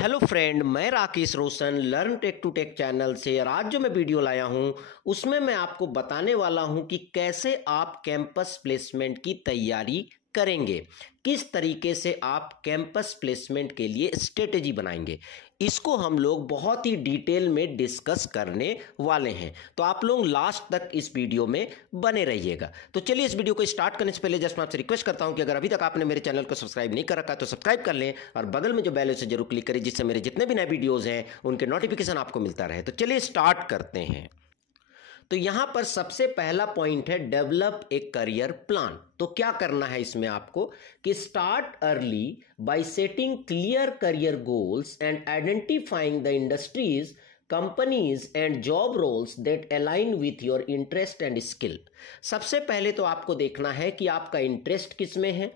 Hello friend, मैं Rakesh Roshan learn tech to tech channel से। और आज जो मैं वीडियो लाया हूं उसमें मैं आपको बताने वाला हूं कि कैसे आप कैंपस प्लेसमेंट की तैयारी करेंगे, किस तरीके से आप कैंपस प्लेसमेंट के लिए स्ट्रेटेजी बनाएंगे। इसको हम लोग बहुत ही डिटेल में डिस्कस करने वाले हैं, तो आप लोग लास्ट तक इस वीडियो में बने रहिएगा। तो चलिए इस वीडियो को स्टार्ट करने से पहले जस्ट मैं आपसे रिक्वेस्ट करता हूं कि अगर अभी तक आपने मेरे चैनल को सब्सक्राइब नहीं कर रखा तो सब्सक्राइब कर लें और बगल में जो बेल है उसे जरूर क्लिक करें, जिससे मेरे जितने भी नए वीडियोज हैं उनके नोटिफिकेशन आपको मिलता रहे। तो चलिए स्टार्ट करते हैं। तो यहां पर सबसे पहला पॉइंट है डेवलप ए करियर प्लान। तो क्या करना है इसमें आपको कि start early by setting clear career goals and identifying the industries, companies and job roles that align with your interest and skill. सबसे पहले तो आपको देखना है कि आपका इंटरेस्ट किस में है,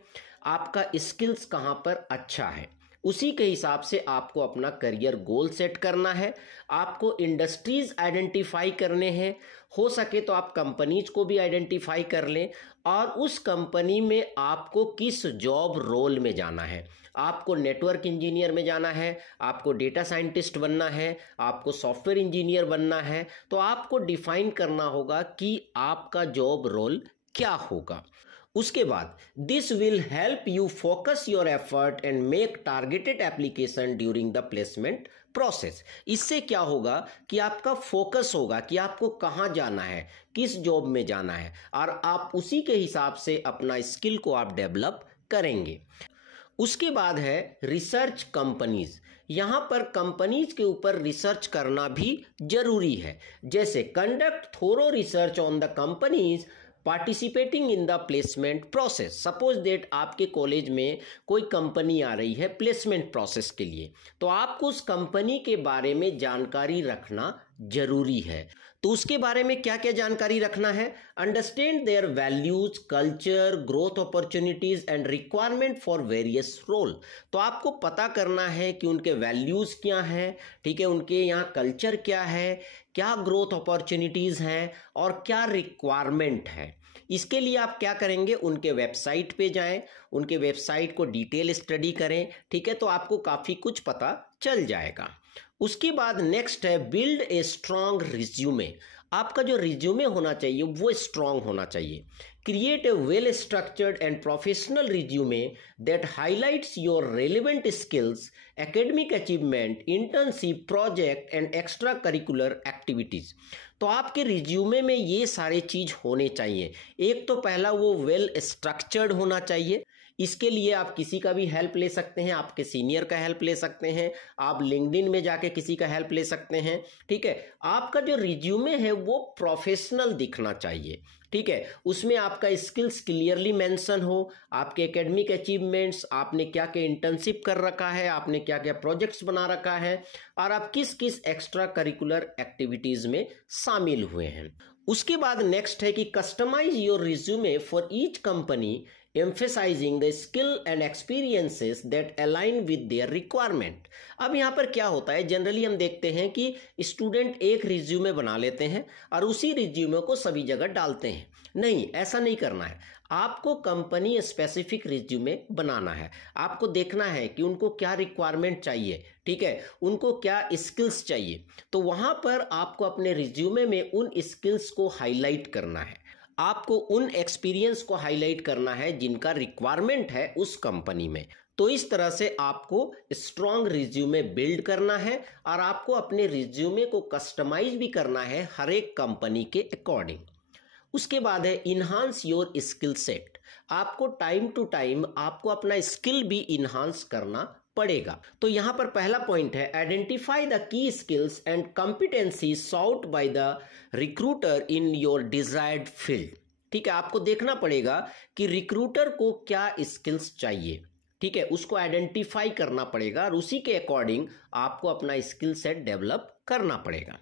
आपका स्किल्स कहां पर अच्छा है, उसी के हिसाब से आपको अपना करियर गोल सेट करना है। आपको इंडस्ट्रीज आइडेंटिफाई करने हैं, हो सके तो आप कंपनीज को भी आइडेंटिफाई कर लें और उस कंपनी में आपको किस जॉब रोल में जाना है। आपको नेटवर्क इंजीनियर में जाना है, आपको डेटा साइंटिस्ट बनना है, आपको सॉफ्टवेयर इंजीनियर बनना है, तो आपको डिफाइन करना होगा कि आपका जॉब रोल क्या होगा। उसके बाद this will help you focus your effort and make targeted application during the placement process. इससे क्या होगा कि आपका फोकस होगा कि आपको कहाँ जाना है, किस जॉब में जाना है, और आप उसी के हिसाब से अपना स्किल को आप डेवलप करेंगे। उसके बाद है रिसर्च कंपनीज। यहां पर कंपनीज के ऊपर रिसर्च करना भी जरूरी है, जैसे conduct thorough research on the companies participating in the placement process. Suppose that आपके कॉलेज में कोई कंपनी आ रही है प्लेसमेंट प्रोसेस के लिए, तो आपको उस कंपनी के बारे में जानकारी रखना जरूरी है। तो उसके बारे में क्या क्या जानकारी रखना है? Understand their values, culture, growth opportunities and requirement for various role. तो आपको पता करना है कि उनके वैल्यूज क्या हैं, ठीक है, उनके यहाँ कल्चर क्या है, क्या ग्रोथ अपॉर्चुनिटीज हैं और क्या रिक्वायरमेंट है। इसके लिए आप क्या करेंगे, उनके वेबसाइट पे जाएं, उनके वेबसाइट को डिटेल स्टडी करें, ठीक है, तो आपको काफ़ी कुछ पता चल जाएगा। उसके बाद नेक्स्ट है बिल्ड ए स्ट्रॉन्ग रिज्यूमे। आपका जो रिज्यूमे होना चाहिए वो स्ट्रॉन्ग होना चाहिए। Create a well structured and professional resume that highlights your relevant skills, academic achievement, internship, project and extra curricular activities. तो आपके रिज्यूमे में ये सारे चीज होने चाहिए। एक तो पहला वो वेल स्ट्रक्चर्ड होना चाहिए। इसके लिए आप किसी का भी हेल्प ले सकते हैं, आपके सीनियर का हेल्प ले सकते हैं, आप लिंक्डइन में जाके किसी का हेल्प ले सकते हैं, ठीक है। आपका जो रिज्यूमे है वो प्रोफेशनल दिखना चाहिए, ठीक है, उसमें आपका स्किल्स क्लियरली मेंशन हो, आपके एकेडमिक अचीवमेंट्स, आपने क्या क्या इंटर्नशिप कर रखा है, आपने क्या क्या प्रोजेक्ट्स बना रखा है और आप किस किस एक्स्ट्रा करिकुलर एक्टिविटीज में शामिल हुए हैं। उसके बाद नेक्स्ट है कि customise your resume for each company, emphasizing the skill and experiences that align with their requirement। अब यहाँ पर क्या होता है, जनरली हम देखते हैं कि स्टूडेंट एक रिज्यूमे बना लेते हैं और उसी रिज्यूमे को सभी जगह डालते हैं। नहीं, ऐसा नहीं करना है। आपको कंपनी स्पेसिफिक रिज्यूमे बनाना है। आपको देखना है कि उनको क्या रिक्वायरमेंट चाहिए, ठीक है, उनको क्या स्किल्स चाहिए। तो वहाँ पर आपको अपने रिज्यूमे में उन स्किल्स को हाईलाइट करना है, आपको उन एक्सपीरियंस को हाईलाइट करना है जिनका रिक्वायरमेंट है उस कंपनी में। तो इस तरह से आपको स्ट्रॉन्ग रिज्यूमे बिल्ड करना है और आपको अपने रिज्यूमे को कस्टमाइज भी करना है हर एक कंपनी के अकॉर्डिंग। उसके बाद है इन्हांस योर स्किल सेट। आपको टाइम टू टाइम आपको अपना स्किल भी इन्हांस करना पड़ेगा। तो यहां पर पहला पॉइंट है identify the key skills and competency sought by the recruiter in your desired field. ठीक है, आपको देखना पड़ेगा कि रिक्रूटर को क्या स्किल्स चाहिए, ठीक है, उसको आइडेंटिफाई करना पड़ेगा और उसी के अकॉर्डिंग आपको अपना स्किल सेट डेवलप करना पड़ेगा।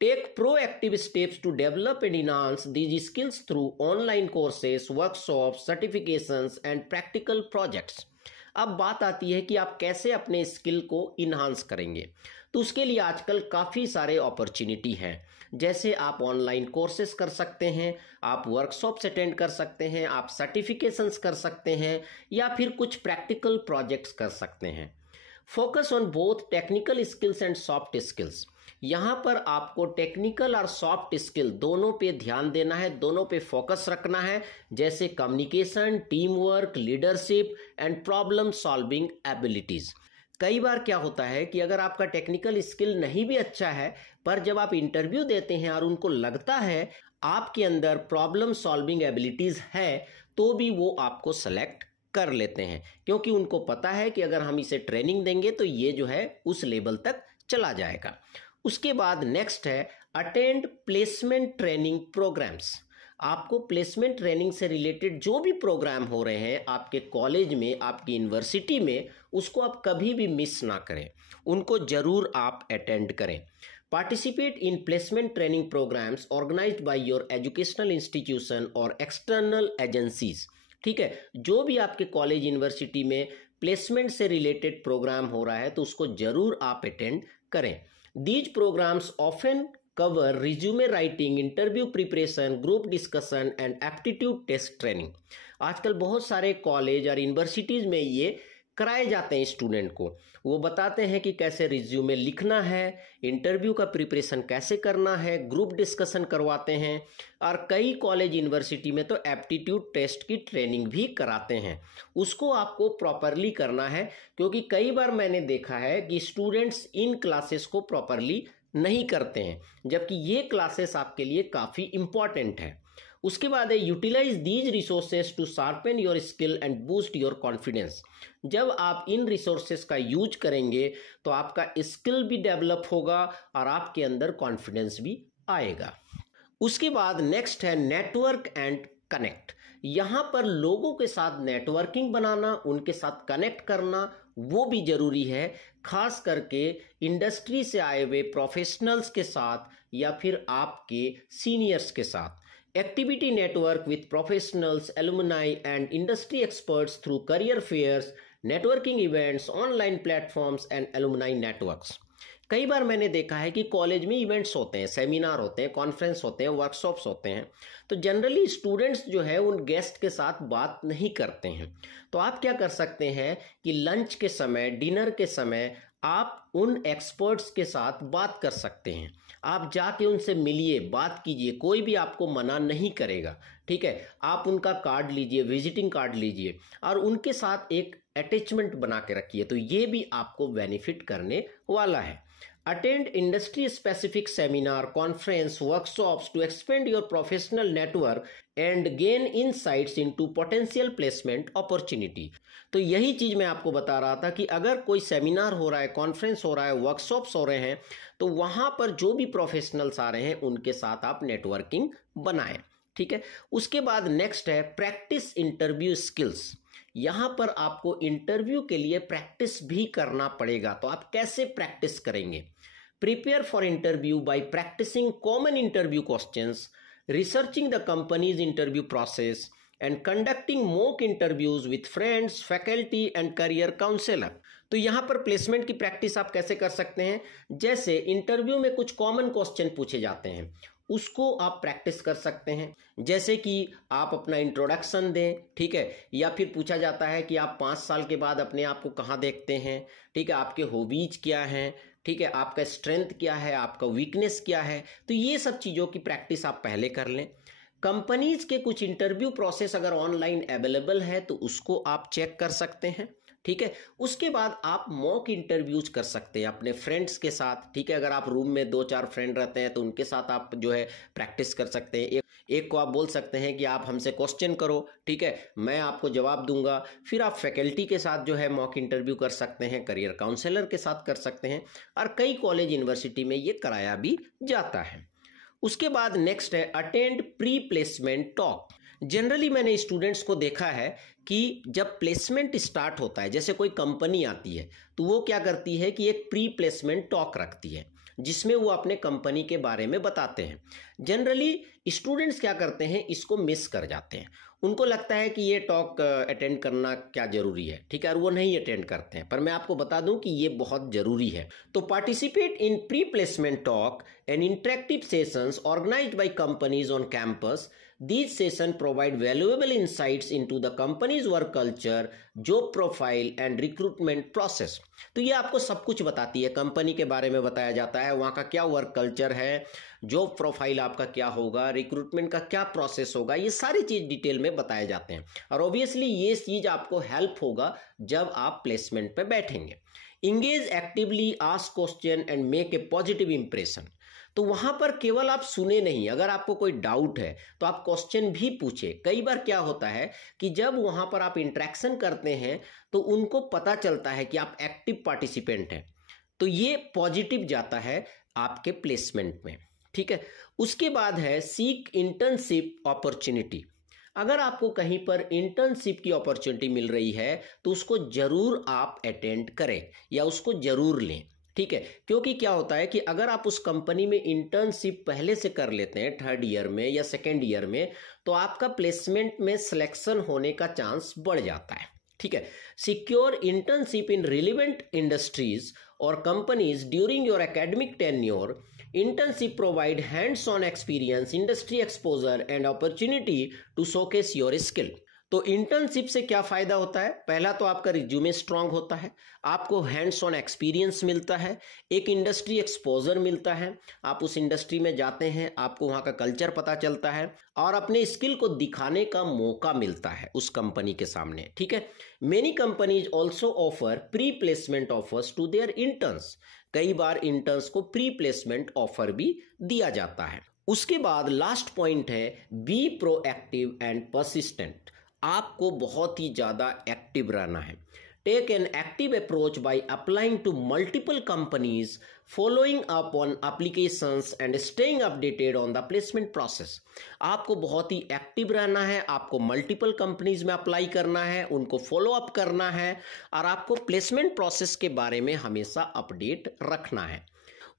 Take proactive steps to develop and enhance these skills through online courses, workshops, certifications and practical projects। अब बात आती है कि आप कैसे अपने स्किल को इन्हांस करेंगे। तो उसके लिए आजकल काफ़ी सारे अपॉर्चुनिटी हैं, जैसे आप ऑनलाइन कोर्सेज कर सकते हैं, आप वर्कशॉप्स अटेंड कर सकते हैं, आप सर्टिफिकेशंस कर सकते हैं या फिर कुछ प्रैक्टिकल प्रोजेक्ट्स कर सकते हैं। Focus on both technical skills and soft skills. यहाँ पर आपको टेक्निकल और सॉफ्ट स्किल दोनों पे ध्यान देना है, दोनों पे फोकस रखना है, जैसे communication, team work, leadership and problem solving abilities. कई बार क्या होता है कि अगर आपका टेक्निकल स्किल नहीं भी अच्छा है, पर जब आप इंटरव्यू देते हैं और उनको लगता है आपके अंदर प्रॉब्लम सॉल्विंग एबिलिटीज है, तो भी वो आपको सेलेक्ट कर लेते हैं, क्योंकि उनको पता है कि अगर हम इसे ट्रेनिंग देंगे तो ये जो है उस लेवल तक चला जाएगा। उसके बाद नेक्स्ट है अटेंड प्लेसमेंट ट्रेनिंग प्रोग्राम्स। आपको प्लेसमेंट ट्रेनिंग से रिलेटेड जो भी प्रोग्राम हो रहे हैं आपके कॉलेज में, आपकी यूनिवर्सिटी में, उसको आप कभी भी मिस ना करें, उनको जरूर आप अटेंड करें। Participate in placement training programmes organised by your educational institution और एक्सटर्नल एजेंसीज। ठीक है, जो भी आपके कॉलेज यूनिवर्सिटी में प्लेसमेंट से रिलेटेड प्रोग्राम हो रहा है तो उसको जरूर आप अटेंड करें। These programmes often cover resume writing, interview preparation, group discussion and aptitude test training. आजकल बहुत सारे कॉलेज और यूनिवर्सिटीज में ये कराए जाते हैं स्टूडेंट को। वो बताते हैं कि कैसे रिज्यूमे लिखना है, इंटरव्यू का प्रिपरेशन कैसे करना है, ग्रुप डिस्कशन करवाते हैं, और कई कॉलेज यूनिवर्सिटी में तो एप्टीट्यूड टेस्ट की ट्रेनिंग भी कराते हैं। उसको आपको प्रॉपरली करना है, क्योंकि कई बार मैंने देखा है कि स्टूडेंट्स इन क्लासेस को प्रॉपरली नहीं करते हैं, जबकि ये क्लासेस आपके लिए काफ़ी इंपॉर्टेंट है। उसके बाद है utilise these resources to sharpen your skill and boost your confidence. जब आप इन रिसोर्सेज का यूज करेंगे तो आपका स्किल भी डेवलप होगा और आपके अंदर कॉन्फिडेंस भी आएगा। उसके बाद नेक्स्ट है नेटवर्क एंड कनेक्ट। यहाँ पर लोगों के साथ नेटवर्किंग बनाना, उनके साथ कनेक्ट करना, वो भी जरूरी है, खास करके इंडस्ट्री से आए हुए प्रोफेशनल्स के साथ या फिर आपके सीनियर्स के साथ। Activity network with professionals, alumni and industry experts through career fairs, networking events, online platforms and alumni networks। कई बार मैंने देखा है कि कॉलेज में इवेंट्स होते हैं, सेमिनार होते हैं, कॉन्फ्रेंस होते हैं, वर्कशॉप्स होते हैं, तो जनरली स्टूडेंट्स जो है उन गेस्ट के साथ बात नहीं करते हैं। तो आप क्या कर सकते हैं कि लंच के समय, डिनर के समय आप उन एक्सपर्ट्स के साथ बात कर सकते हैं। आप जाके उनसे मिलिए, बात कीजिए, कोई भी आपको मना नहीं करेगा। ठीक है, आप उनका कार्ड लीजिए, विजिटिंग कार्ड लीजिए और उनके साथ एक अटैचमेंट बना के रखिए, तो ये भी आपको बेनिफिट करने वाला है। Attend industry specific seminar, conference, workshops to expand your professional network and gain insights into potential placement opportunity. तो यही चीज मैं आपको बता रहा था कि अगर कोई सेमिनार हो रहा है, कॉन्फ्रेंस हो रहा है, वर्कशॉप्स हो रहे हैं, तो वहां पर जो भी प्रोफेशनल्स आ रहे हैं उनके साथ आप नेटवर्किंग बनाएं। ठीक है, उसके बाद नेक्स्ट है प्रैक्टिस इंटरव्यू स्किल्स। यहां पर आपको इंटरव्यू के लिए प्रैक्टिस भी करना पड़ेगा। तो आप कैसे प्रैक्टिस करेंगे? Prepare for interview by practising common interview questions, researching the company's interview process and conducting mock interviews with friends, faculty and career counsellor. तो यहाँ पर प्लेसमेंट की प्रैक्टिस आप कैसे कर सकते हैं? जैसे इंटरव्यू में कुछ कॉमन क्वेश्चन पूछे जाते हैं, उसको आप प्रैक्टिस कर सकते हैं। जैसे कि आप अपना इंट्रोडक्शन दें, ठीक है, या फिर पूछा जाता है कि आप 5 साल के बाद अपने आप को कहाँ देखते हैं, ठीक है, आपके हॉबीज क्या हैं, ठीक है, आपका स्ट्रेंथ क्या है, आपका वीकनेस क्या है। तो ये सब चीज़ों की प्रैक्टिस आप पहले कर लें। कंपनीज के कुछ इंटरव्यू प्रोसेस अगर ऑनलाइन अवेलेबल है तो उसको आप चेक कर सकते हैं। ठीक है, उसके बाद आप मॉक इंटरव्यूज कर सकते हैं अपने फ्रेंड्स के साथ। ठीक है, अगर आप रूम में 2-4 फ्रेंड रहते हैं तो उनके साथ आप जो है प्रैक्टिस कर सकते हैं। एक को आप बोल सकते हैं कि आप हमसे क्वेश्चन करो, ठीक है, मैं आपको जवाब दूंगा। फिर आप फैकल्टी के साथ जो है मॉक इंटरव्यू कर सकते हैं, करियर काउंसलर के साथ कर सकते हैं, और कई कॉलेज यूनिवर्सिटी में ये कराया भी जाता है। उसके बाद नेक्स्ट है attend pre placement talk. Generally मैंने स्टूडेंट्स को देखा है कि जब प्लेसमेंट स्टार्ट होता है, जैसे कोई कंपनी आती है, तो वो क्या करती है कि एक प्री प्लेसमेंट टॉक रखती है जिसमें वो अपने कंपनी के बारे में बताते हैं। जनरली स्टूडेंट्स क्या करते हैं, इसको मिस कर जाते हैं। उनको लगता है कि ये टॉक अटेंड करना क्या जरूरी है, ठीक है, और वो नहीं अटेंड करते हैं। पर मैं आपको बता दूं कि ये बहुत जरूरी है। तो participate in pre placement talk and interactive sessions organised by companies on campus These sessions provide valuable insights into the company's work culture, job profile and recruitment process. तो ये आपको सब कुछ बताती है, कंपनी के बारे में बताया जाता है, वहाँ का क्या वर्क कल्चर है, जॉब प्रोफाइल आपका क्या होगा, रिक्रूटमेंट का क्या प्रोसेस होगा, ये सारी चीज़ डिटेल में बताए जाते हैं। और ऑब्वियसली ये चीज़ आपको हेल्प होगा जब आप प्लेसमेंट पे बैठेंगे। Engage actively, ask question and make a positive impression. तो वहां पर केवल आप सुने नहीं, अगर आपको कोई डाउट है तो आप क्वेश्चन भी पूछे। कई बार क्या होता है कि जब वहां पर आप इंटरेक्शन करते हैं तो उनको पता चलता है कि आप एक्टिव पार्टिसिपेंट हैं, तो ये पॉजिटिव जाता है आपके प्लेसमेंट में। ठीक है, उसके बाद है सीक इंटर्नशिप अपॉर्चुनिटी। अगर आपको कहीं पर इंटर्नशिप की अपॉर्चुनिटी मिल रही है तो उसको जरूर आप अटेंड करें या उसको जरूर लें। ठीक है, क्योंकि क्या होता है कि अगर आप उस कंपनी में इंटर्नशिप पहले से कर लेते हैं, थर्ड ईयर में या सेकेंड ईयर में, तो आपका प्लेसमेंट में सिलेक्शन होने का चांस बढ़ जाता है। ठीक है, secure internship in relevant industries और companies during your academic tenure. Internship provide hands-on experience, industry exposure and opportunity to showcase your skill. तो इंटर्नशिप से क्या फायदा होता है? पहला तो आपका रिज्यूमे स्ट्रांग होता है, आपको हैंड्स ऑन एक्सपीरियंस मिलता है, एक इंडस्ट्री एक्सपोजर मिलता है, आप उस इंडस्ट्री में जाते हैं, आपको वहाँ का कल्चर पता चलता है और अपने स्किल को दिखाने का मौका मिलता है उस कंपनी के सामने। ठीक है, many companies also offer pre placement offers to their interns. कई बार इंटर्न्स को प्री प्लेसमेंट ऑफर भी दिया जाता है। उसके बाद लास्ट पॉइंट है बी प्रोएक्टिव एंड परसिस्टेंट। आपको बहुत ही ज़्यादा एक्टिव रहना है। Take an active approach by applying to multiple companies, following up on applications and staying updated on the placement process. आपको बहुत ही एक्टिव रहना है, आपको मल्टीपल कंपनीज में अप्लाई करना है, उनको फॉलो अप करना है और आपको प्लेसमेंट प्रोसेस के बारे में हमेशा अपडेट रखना है।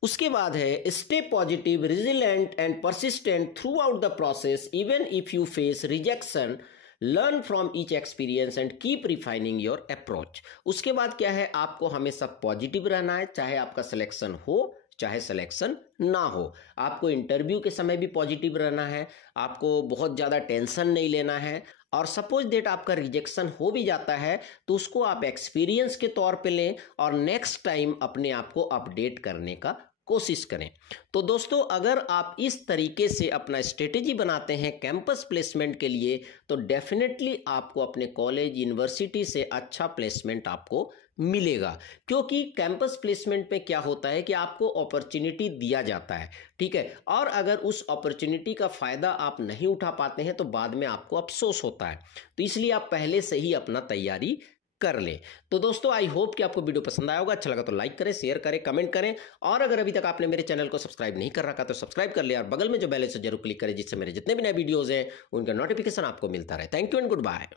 उसके बाद है stay positive, resilient and persistent through out the process even if you face rejection. Learn from each experience and keep refining your approach. उसके बाद क्या है, आपको हमेशा पॉजिटिव रहना है, चाहे आपका सिलेक्शन हो चाहे सिलेक्शन ना हो। आपको इंटरव्यू के समय भी पॉजिटिव रहना है, आपको बहुत ज़्यादा टेंशन नहीं लेना है और सपोज डेट आपका रिजेक्शन हो भी जाता है तो उसको आप एक्सपीरियंस के तौर पे लें और नेक्स्ट टाइम अपने आप को अपडेट करने का कोशिश करें। तो दोस्तों, अगर आप इस तरीके से अपना स्ट्रेटेजी बनाते हैं कैंपस प्लेसमेंट के लिए तो डेफिनेटली आपको अपने कॉलेज यूनिवर्सिटी से अच्छा प्लेसमेंट आपको मिलेगा। क्योंकि कैंपस प्लेसमेंट में क्या होता है कि आपको अपॉर्चुनिटी दिया जाता है, ठीक है, और अगर उस अपॉर्चुनिटी का फ़ायदा आप नहीं उठा पाते हैं तो बाद में आपको अफसोस होता है। तो इसलिए आप पहले से ही अपना तैयारी कर ले। तो दोस्तों, आई होप कि आपको वीडियो पसंद आया होगा। अच्छा लगा तो लाइक करें, शेयर करें, कमेंट करें और अगर अभी तक आपने मेरे चैनल को सब्सक्राइब नहीं कर रखा तो सब्सक्राइब कर ले और बगल में जो बेल है उसे जरूर क्लिक करें जिससे मेरे जितने भी नए वीडियोस हैं उनका नोटिफिकेशन आपको मिलता रहे। Thank you and good bye.